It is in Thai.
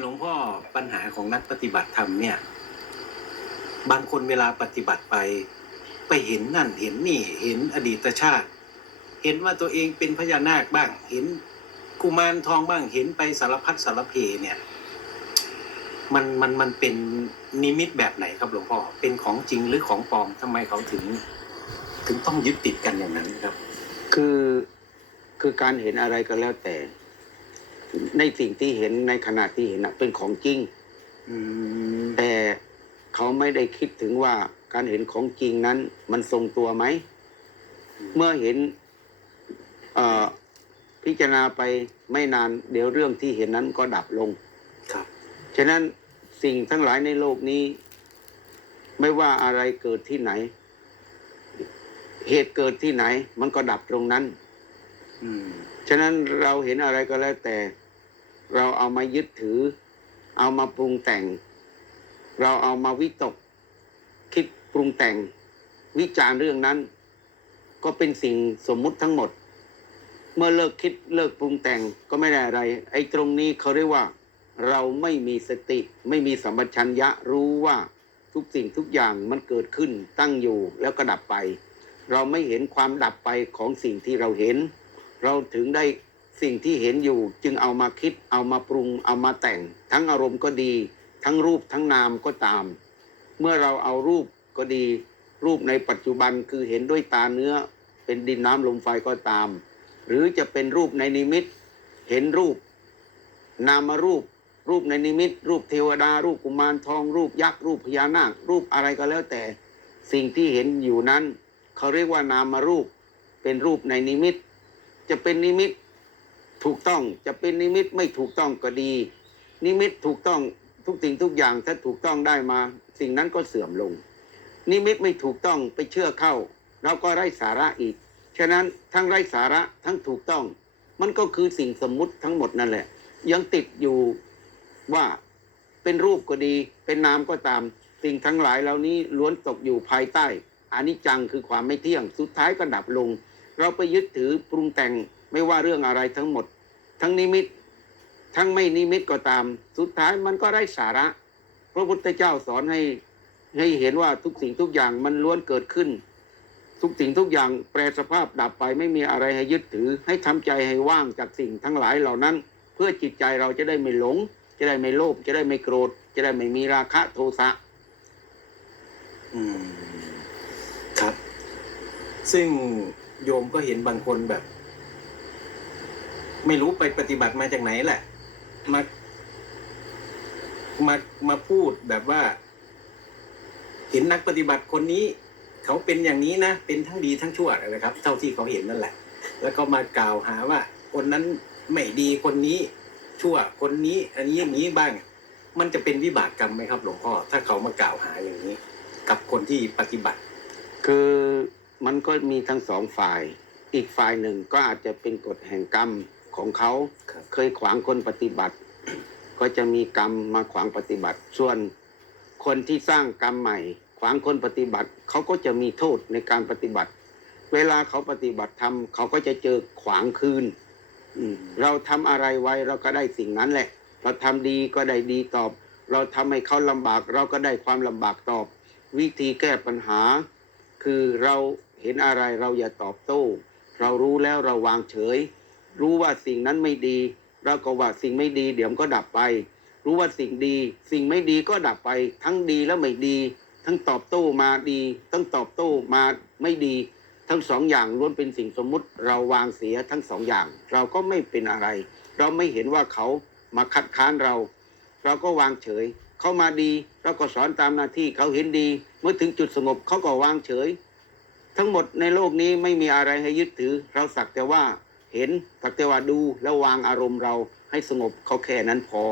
หลวงพ่อปัญหาของนักปฏิบัติธรรมเนี่ย บางคนเวลาปฏิบัติไป ไปเห็นนั่นเห็นนี่ เห็นอดีตชาติ เห็นว่าตัวเองเป็นพญานาคบ้าง เห็นกุมารทองบ้างเห็นไปสารพัดสารเพเนี่ย มันมันมันเป็นนิมิตแบบไหนครับหลวงพ่อเป็นของจริงหรือของปลอมทำไมเขาถึง ถึงต้องยึดติดกันอย่างนั้นครับ คือคือการเห็นอะไรก็แล้วแต่ ในสิ่งที่เห็นในขณะที่เห็นน่ะเป็นของจริงอืมแต่เขาไม่ได้คิดถึงว่าการเห็นของจริงนั้น มันทรงตัวไหม เมื่อเห็นเอ่อพิจารณาไปไม่นานเดี๋ยวเรื่องที่เห็นนั้นก็ดับลง ครับ ฉะนั้นสิ่งทั้งหลายในโลกนี้ ไม่ว่าอะไรเกิดที่ไหน เหตุเกิดที่ไหน มันก็ดับตรงนั้นอืมฉะนั้นเราเห็นอะไรก็แล้วแต่ เราเอามายึดถือ เอามาปรุงแต่ง เราเอามาวิตก คิดปรุงแต่ง วิจารณ์เรื่องนั้น ก็เป็นสิ่งสมมุติทั้งหมด เมื่อเลิกคิดเลิกปรุงแต่งก็ไม่ได้อะไร ไอ้ตรงนี้เขาเรียกว่า เราไม่มีสติ ไม่มีสัมปชัญญะรู้ว่าทุกสิ่งทุกอย่างมันเกิดขึ้นตั้งอยู่แล้วก็ดับไป เราไม่เห็นความดับไปของสิ่งที่เราเห็น เราถึงได้ สิ่งที่เห็นอยู่จึงเอามาคิดเอามาปรุงเอามาแต่ง ทั้งอารมณ์ก็ดี ทั้งรูปทั้งนามก็ตาม เมื่อเราเอารูปก็ดี รูปในปัจจุบันคือเห็นด้วยตาเนื้อ เป็นดินน้ำลมไฟก็ตาม หรือจะเป็นรูปในนิมิต เห็นรูป นามรูป รูปในนิมิต รูปเทวดา รูปกุมารทอง รูปยักษ์รูปพญานาค รูปอะไรก็แล้วแต่ สิ่งที่เห็นอยู่นั้น เขาเรียกว่านามรูป เป็นรูปในนิมิต จะเป็นนิมิต ถูกต้องจะเป็นนิมิตไม่ถูกต้องก็ดี นิมิตถูกต้องทุกสิ่งทุกอย่างถ้าถูกต้องได้มา สิ่งนั้นก็เสื่อมลง นิมิตไม่ถูกต้องไปเชื่อเข้าเราก็ไร้สาระอีก ฉะนั้นทั้งไร้สาระทั้งถูกต้อง มันก็คือสิ่งสมมุติทั้งหมดนั่นแหละ ยังติดอยู่ว่าเป็นรูปก็ดี เป็นนามก็ตาม สิ่งทั้งหลายเหล่านี้ล้วนตกอยู่ภายใต้อานิจจังคือความไม่เที่ยงสุดท้ายก็ดับลง เราไปยึดถือปรุงแต่งไม่ว่าเรื่องอะไรทั้งหมด ทั้งนิมิต ทั้งไม่นิมิตก็ตาม สุดท้ายมันก็ไร้สาระ พระพุทธเจ้าสอนให้ให้เห็นว่าทุกสิ่งทุกอย่างมันล้วนเกิดขึ้น ทุกสิ่งทุกอย่างแปรสภาพดับไปไม่มีอะไรให้ยึดถือ ให้ทำใจให้ว่างจากสิ่งทั้งหลายเหล่านั้น เพื่อจิตใจเราจะได้ไม่หลง จะได้ไม่โลภจะได้ไม่โกรธ จะได้ไม่มีราคะโทสะอืมครับ ซึ่งโยมก็เห็นบางคนแบบ ไม่รู้ไปปฏิบัติมาจากไหนแหละ มา มา มาพูดแบบว่า เห็นนักปฏิบัติคนนี้ เขาเป็นอย่างนี้นะ เป็นทั้งดีทั้งชั่วนะครับ เท่าที่เขาเห็นนั่นแหละ แล้วก็มากล่าวหาว่า คนนั้นไม่ดีคนนี้ ชั่วคนนี้ อันนี้อย่างนี้บ้าง มันจะเป็นวิบากกรรมไหมครับ หลวงพ่อ ถ้าเขามากล่าวหาอย่างนี้ กับคนที่ปฏิบัติ คือมันก็มีทั้งสองฝ่าย อีกฝ่ายหนึ่งก็อาจจะเป็นกฎแห่งกรรม ของเขาครับเคยขวางคนปฏิบัติ ก็จะมีกรรมมาขวางปฏิบัติ ส่วนคนที่สร้างกรรมใหม่ ขวางคนปฏิบัติเขาก็จะมีโทษในการปฏิบัติ เวลาเขาปฏิบัติทำเขาก็จะเจอขวางคืนอืมเราทำอะไรไว้เราก็ได้สิ่งนั้นแหละ เราทำดีก็ได้ดีตอบ เราทำให้เขาลำบาก เราก็ได้ความลำบากตอบ วิธีแก้ปัญหา คือเราเห็นอะไรเราอย่าตอบโต้ เรารู้แล้วเราวางเฉย รู้ว่าสิ่งนั้นไม่ดีเราก็ว่าสิ่งไม่ดีเดี๋ยวก็ดับไป รู้ว่าสิ่งดี สิ่งไม่ดีก็ดับไป ทั้งดีและไม่ดี ทั้งตอบโต้มาดีทั้งตอบโต้มาไม่ดี ทั้งสองอย่างล้วนเป็นสิ่งสมมุติเราวางเสียทั้งสองอย่าง เราก็ไม่เป็นอะไร เราไม่เห็นว่าเขามาคัดค้านเรา เราก็วางเฉย เขามาดีเราก็สอนตามหน้าที่เขาเห็นดี เมื่อถึงจุดสงบเขาก็วางเฉย ทั้งหมดในโลกนี้ไม่มีอะไรให้ยึดถือ เราสักแต่ว่า เห็นสักแต่ว่าดูแล้ววางอารมณ์เราให้สงบเขาแค่นั้นพอ